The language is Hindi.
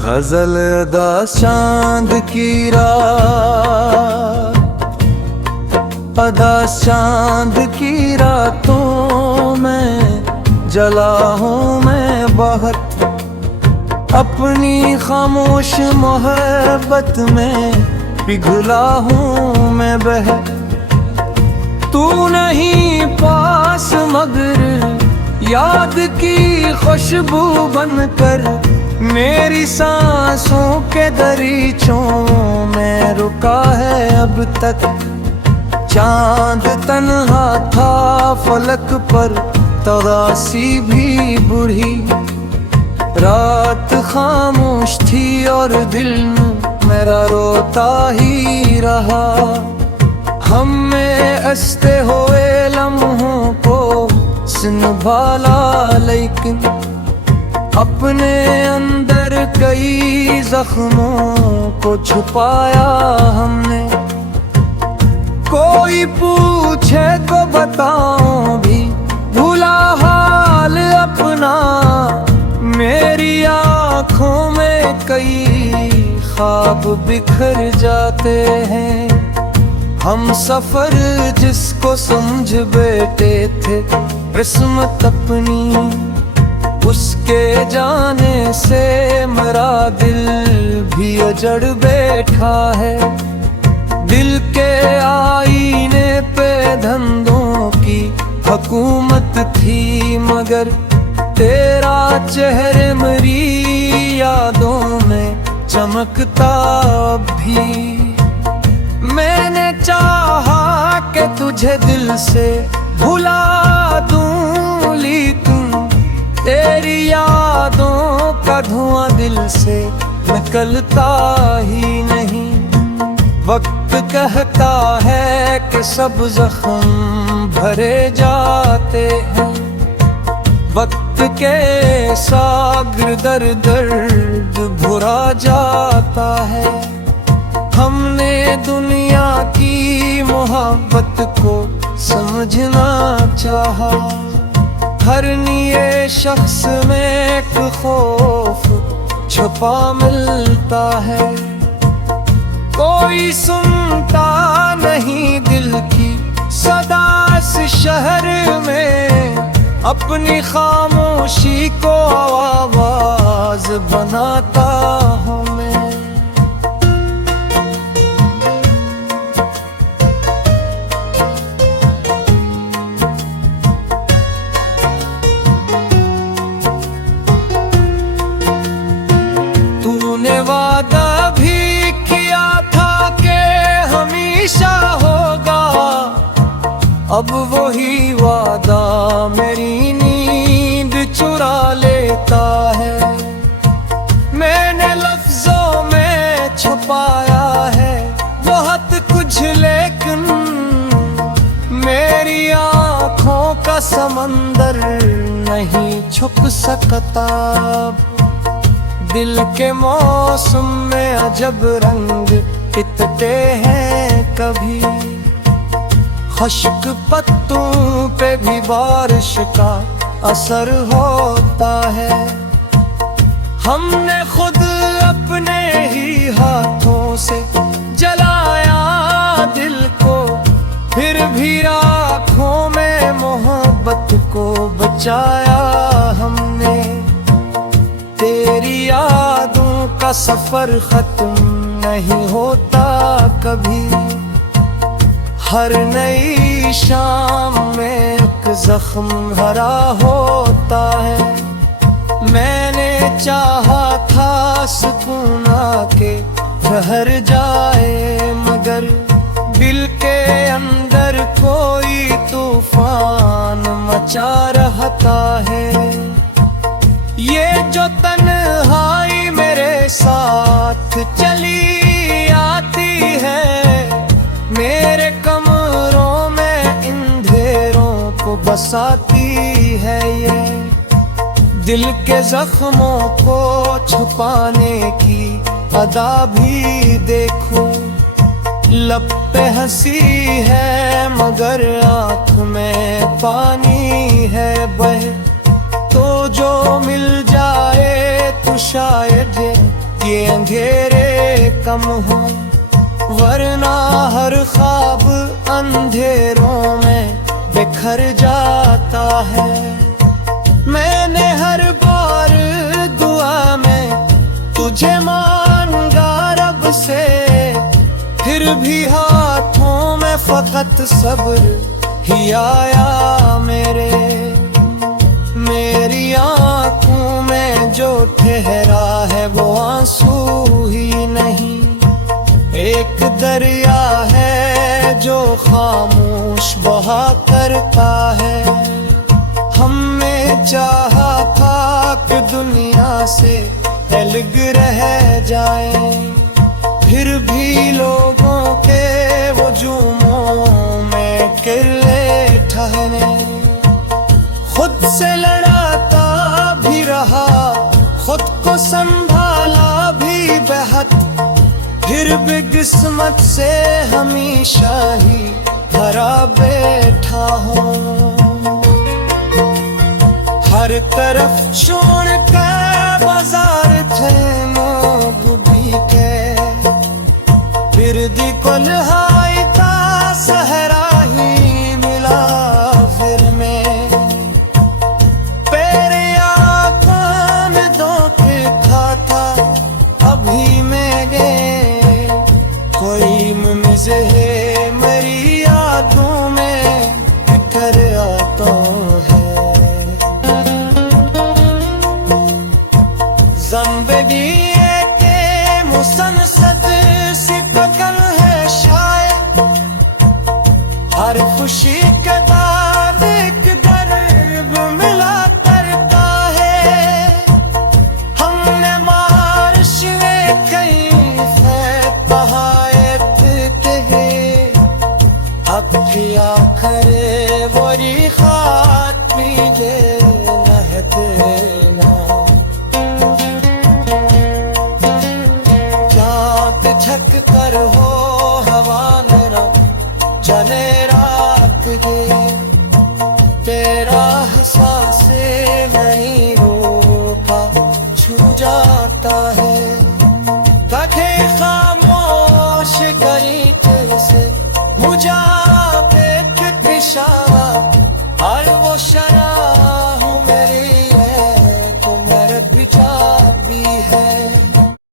गजल अदा चांद की रात, अदा चांद की रातों में जला हूँ मैं बहुत, अपनी खामोश मोहब्बत में पिघला हूँ मैं बह। तू नहीं पास मगर याद की खुशबू बनकर मेरी सांसों के दरीचों में रुका है अब तक। चांद तन्हा था फलक पर, तरासी भी बूढ़ी, रात खामोश थी और दिल मेरा रोता ही रहा। हम में हंसते हुए लम्हों को संभाला, लेकिन अपने अंदर कई जख्मों को छुपाया हमने। कोई पूछे तो बताऊं भी भूला हाल अपना, मेरी आँखों में कई ख्वाब बिखर जाते हैं। हम सफर जिसको समझ बैठे थे किस्मत अपनी, उसके जाने से मेरा दिल भी उजड़ बैठा है। दिल के आईने पे धंधों की हुकूमत थी, मगर तेरा चेहरे मेरी यादों में चमकता भी। मैंने चाहा कि तुझे दिल से भुला दूं, लेकिन तेरी यादों का धुआं दिल से निकलता ही नहीं। वक्त कहता है कि सब जख्म भरे जाते हैं, वक्त के सागर दर दर्द भुरा जाता है। हमने दुनिया की मोहब्बत को समझना चाहा, हर निये शख्स में एक खौफ छुपा मिलता है। कोई सुनता नहीं दिल की सदा इस शहर में, अपनी खामोशी को आवाज बनाता हूँ मैं। तूने वादा भी किया था कि हमेशा होगा, अब वही वादा मेरी नींद चुरा लेता है। मैंने लफ्जों में छुपाया है बहुत कुछ, लेकिन मेरी आँखों का समंदर नहीं छुप सकता। दिल के मौसम में अजब रंग इतने हैं कभी, खुश्क पत्तों पे भी बारिश का असर होता है। हमने खुद अपने ही हाथों से जलाया दिल को, फिर भी आँखों में मोहब्बत को बचाया हमने। तेरी यादों का सफर खत्म नहीं होता कभी, हर नई शाम में एक जख्म भरा होता है। मैंने चाहा था सुकून आके ठहर जाए, मगर दिल के अंदर कोई तूफान मचा रहता है। ये जो तन्हाई मेरे साथ चली आती है, मेरे कमरों में अंधेरों को बसाती है। ये दिल के जख्मों को छुपाने की अदा भी देखो, लब पे हंसी है मगर आँख में पानी है बह। तो जो मिल जाए तो शायद ये अंधेरे कम हो, वरना हर ख्वाब अंधेरों में बिखर जाता है। मैंने हर बार दुआ में तुझे मांगा रब से, फिर भी हाथों में फकत सब्र ही आया मेरे। मेरी आंखों में जो ठहरा है वो आंसू ही नहीं, एक दरिया है जो खामोश बहा करता है। हमने चाहा था कि दुनिया से अलग रह जाए, फिर भी लोगों के वजूमों में किले ठहरे। खुद से लड़ाता भी रहा, खुद को संभाला भी बेहद, फिर भी किस्मत से हमेशा ही भरा बैठा हूँ। हर तरफ छोड़ कर बाजार थे लोग भी के, फिर दी कुल्हाई था सहरा ही मिला फिर में। पैर आँखों में धोखे खाता अभी मैं गए, कोई मुझे मेरी यादों में बिखर आता है। ज़िंदगी के मुसनसद सी पकड़ है शायद, हर खुशी के बाद एक दर्द मिला करता है। हमने बारिश में कई फैत बहाए थे, अब भी आखिर वही खात भी देना है देना। छक कर हो हवा मेरा चले रात के, तेरा एहसास नहीं रोका छू जाता है। कभी खामोश